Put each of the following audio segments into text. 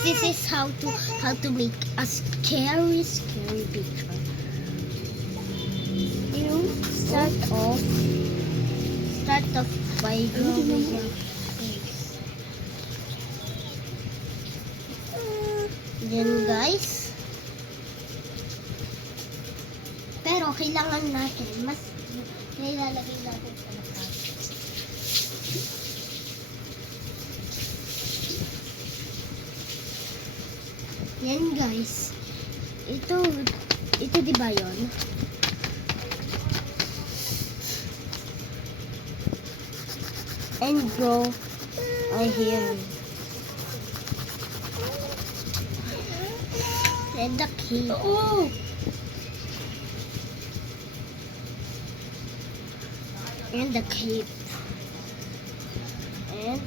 This is how to make a scary picture. You start off by drawing your face. Then guys, pero kailangan natin mas ilalagay natin sa lakas. Yan guys. Ito di ba yun? And draw a hair. And the key. Oh! And the cape. And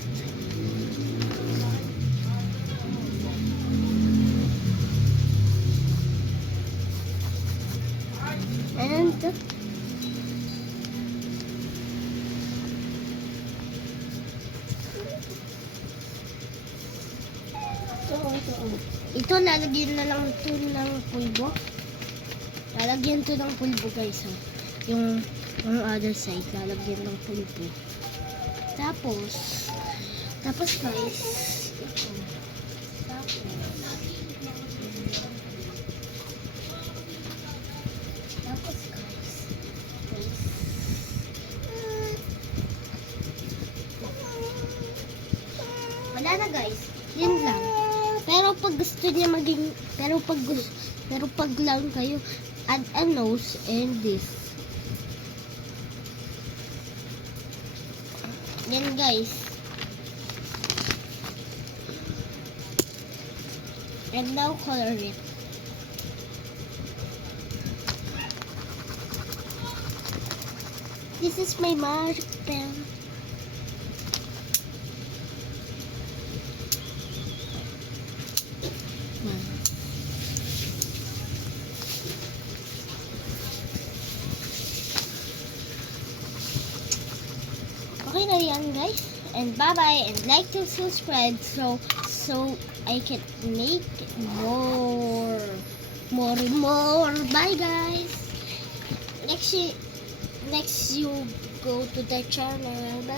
ito lalagyan na lang ito ng pulbo. Lalagyan ito ng pulbo guys. Yung other side lalagyan ng pulbo. Tapos guys, ito. Tapos guys. Wala na guys. Yan lang. Pero pag gusto niya pero pag lang kayo, add a nose and this. Yan guys. And now color it. This is my magic pen. Okay na yan guys, and bye bye, and like to subscribe so I can make more. Bye guys. Next you go to the channel. Bye.